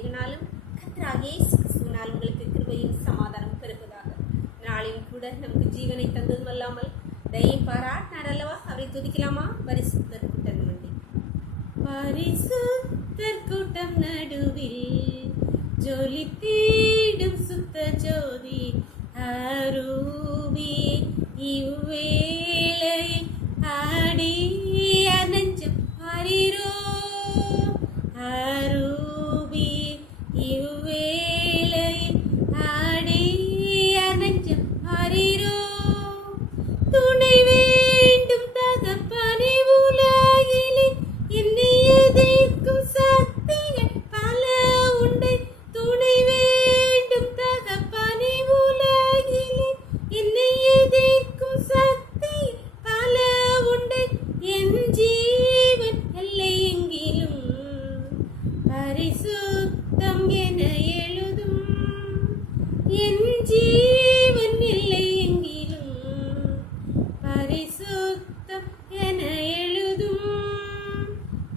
தேவனாலும் கர்த்தராகிய இயேசு கிறிஸ்துவினால் உங்களுக்கு கிருபையும் சமாதானம் பெருகுவதாக. நாளில் கூட நமக்கு ஜீவனை தந்ததும் அல்லாமல் தயையும் பாராட்டினார் அல்லவா? அவரை துதிக்கலாமா? பரிசுத்தர் கூட்டம் நன்றி. பரிசுத்தர் கூட்டம் நடுவில் ஜொலி தீடும் சுத்த ஜோதி அரூபி இவ்வேளையில் ஆடிய நெஞ்சம் ஆரிரோ அரூபி இவ்வேளையில் ஆடிய நெஞ்சம் ஆரிரோ துணை வேண்டும் தகப்பனே உலகிலே என்னை எதிர்க்கும் சக்திகள் பல உண்டை துணை வேண்டும் தகப்பனே உலகிலே என்னை எதிர்க்கும் சக்தி பல உண்டை என் ஜீவன் எல்லை எங்கிலும் பரிசுத்தம் என எழுதும் என் ஜீவன் எல்லை எங்கிலும் பரிசுத்தம் என எழுதும்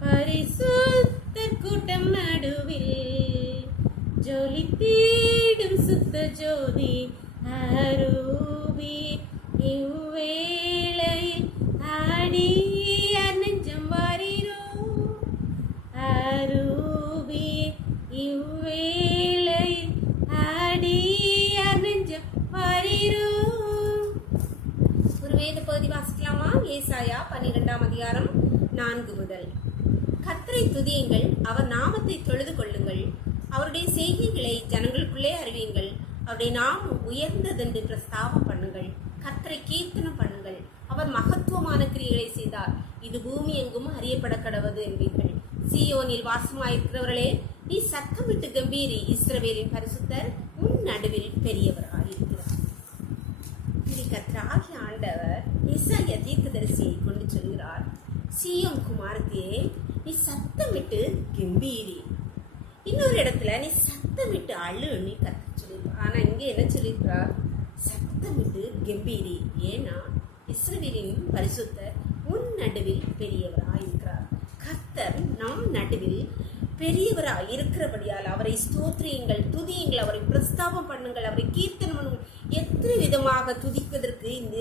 பரிசுத்தர் கூட்டம் நடுவில் ஜொலி தீடும் சுத்த ஜோதி அரூபி இவ்வேளையில் ஆடிய நெஞ்சம் வாரிரோ அரூபி இவ்வேளையில் ஆடிய நெஞ்சம் வாரிரோ. ஒரு வேத பகுதி வாசிக்கலாமா? ஏசாயா 12ஆம் அதிகாரம் 4 முதல். கர்த்தரை துதியுங்கள், அவர் நாமத்தை தொழுது கொள்ளுங்கள், அவருடைய செய்கைகளை ஜனங்களுக்குள்ளே அறிவியுங்கள், அவருடைய நாமம் உயர்ந்ததென்று பிரஸ்தாபம் பண்ணுங்கள், கர்த்தரை கீர்த்தனம் பண்ணுங்கள், அவர் மகத்துவமான கிரியைகளை செய்தார், இது பூமி எங்கும் அறியப்பட கடவது என்பீர்கள். சீயோனில் வாசமாயிருக்கிறவர்களே, நீ சத்தமிட்டு கம்பீரி, இஸ்ரவேலின் பரிசுத்தர் உன் நடுவில் பெரியவராயிருக்கிறார். கர்த்தராகிய ஆண்டவர் எசாயா தீர்க்கதரிசியை கொண்டு சொல்கிறார், சீயோன் குமாரத்தியே, நீ சத்தமிட்டு கம்பீரி. இன்னொரு இடத்துல நீ சத்தமிட்டு அழுன்னு கர்த்தர் சொல்லியிருப்பார். ஆனா இங்க என்ன சொல்லியிருக்கிறார்? சத்தமிட்டு கம்பீரி. ஏன்னா இஸ்ரவேலின் பரிசுத்தர் உன் நடுவில் பெரியவராய் இருக்கிறார். கர்த்தர் நம் நடுவில் பெரியவராய் இருக்கிறபடியால் அவரை ஸ்தோத்திரியுங்கள், துதியுங்கள், அவரை பிரஸ்தாபம் பண்ணுங்கள், அவரை கீர்த்தனம் பண்ணுங்கள். எத்தனை விதமாக துதிப்பதற்கு இந்த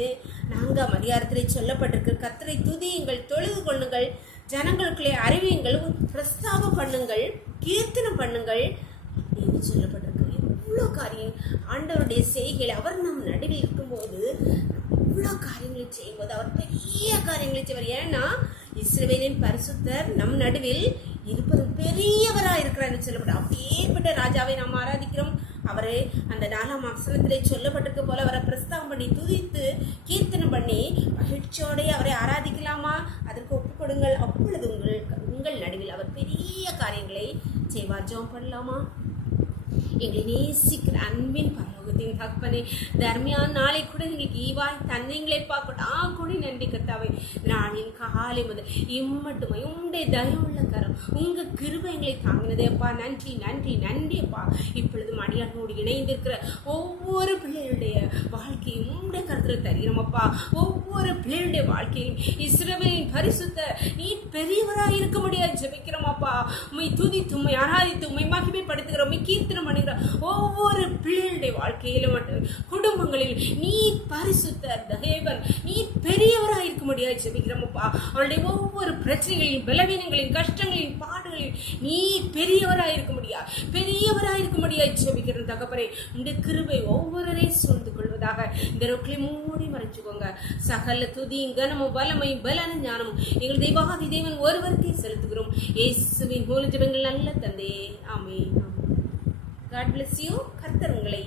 4ஆம் அதிகாரத்திலே சொல்லப்பட்டிருக்கு. கர்த்தரை துதியுங்கள், தொழுது கொள்ளுங்கள், ஜனங்களுக்குள்ளே அறிவியுங்கள், பிரஸ்தாபம் பண்ணுங்கள், கீர்த்தனம் பண்ணுங்கள் அப்படின்னு சொல்லப்பட்டிருக்கு. இவ்வளோ காரியம் ஆண்டவருடைய செய்கைகள். அவர் நம் நடுவில் இருக்கும்போது இவ்வளோ காரியங்களை செய்யும்போது அவர் பெரிய காரியங்களை செய்வார். ஏன்னா இஸ்ரவேலின் பரிசுத்தர் நம் நடுவில் இருப்பது பெரியவராக இருக்கிறார் சொல்லப்பட்ட அப்பேற்பட்ட ராஜாவை நாம் ஆராதிக்கிறோம். அவரை அந்த 4ஆம் வசனத்திலே சொல்லப்பட்டிருக்க போல அவரை பிரஸ்தாபம் பண்ணி துதித்து கீர்த்தனம் பண்ணி மகிழ்ச்சியோடைய அவரை ஆராதிக்கலாமா? அதற்கு ஒப்புக்கொடுங்கள். அப்பொழுது உங்கள் நடுவில் அவர் பெரிய காரியங்களை செய்வார். ஜெபம் பண்ணலாமா? எங்களை நேசிக்கிற அன்பின் பரலோகத்தின் தகப்பனே, தர்மியான நாளை கூட எங்களுக்கு ஈவாய் தன்னைங்களே பார்க்கட்டும் கூட நன்றி கர்த்தாவே. நாளின் காலை முதல் இம்மட்டுமா உங்களுடைய தயவுள்ள கரம் உங்க கிருபை எங்களை தாங்கினதே அப்பா. நன்றி நன்றி நன்றி அப்பா. இப்பொழுது அடியானோடு இணைந்திருக்கிற ஒவ்வொரு பிள்ளைகளுடைய வாழ்க்கையும் உங்களுடைய கருத்துல தருகிறோம் அப்பா. ஒவ்வொரு பிள்ளைகளுடைய வாழ்க்கையும் இஸ்ரவேலின் பரிசுத்த நீ பெரியவராக இருக்க முடியாது ஜெபிக்கிறோம் அப்பா. உம்மை துதித்து உம்மை ஆராதித்து உம்மை மகிமைப்படுத்துகிறோம், உம்மை கீர்த்தனம் பண்ணுகிறோம். ஒவ்வொரு பிள்ளைகளுடைய வாழ்க்கையிலும் குடும்பங்களில் நீ பரிசுத்த தேவன், நீ பெரியவராக இருக்க முடியாது ஜெபிக்கிறோம் அப்பா. அவருடைய ஒவ்வொரு பிரச்சனைகளின் பலவீனங்களின் கஷ்டங்களின் பாடுகளில் நீ பெரியவராக இருக்க முடியாது, பெரியவராக இருக்க முடியாது ஜெபிக்கிறோம் தகப்பனே. இந்த கிருபை ஒவ்வொருவரையும் சூழ்ந்து கொள்வதாக. இந்த ரொக்களை மூடி மறைச்சுக்கோங்க. சகல துதியும் கனமும் பலமையும் பலன ஞானமும் எங்கள் தெய்வாதி தேவன் ஒருவருக்கே செலுத்துகிறோம். இயேசுவின் மூல ஜெபங்கள் நல்ல தந்தையே, ஆமென். God bless you. கர்த்தர் உங்களை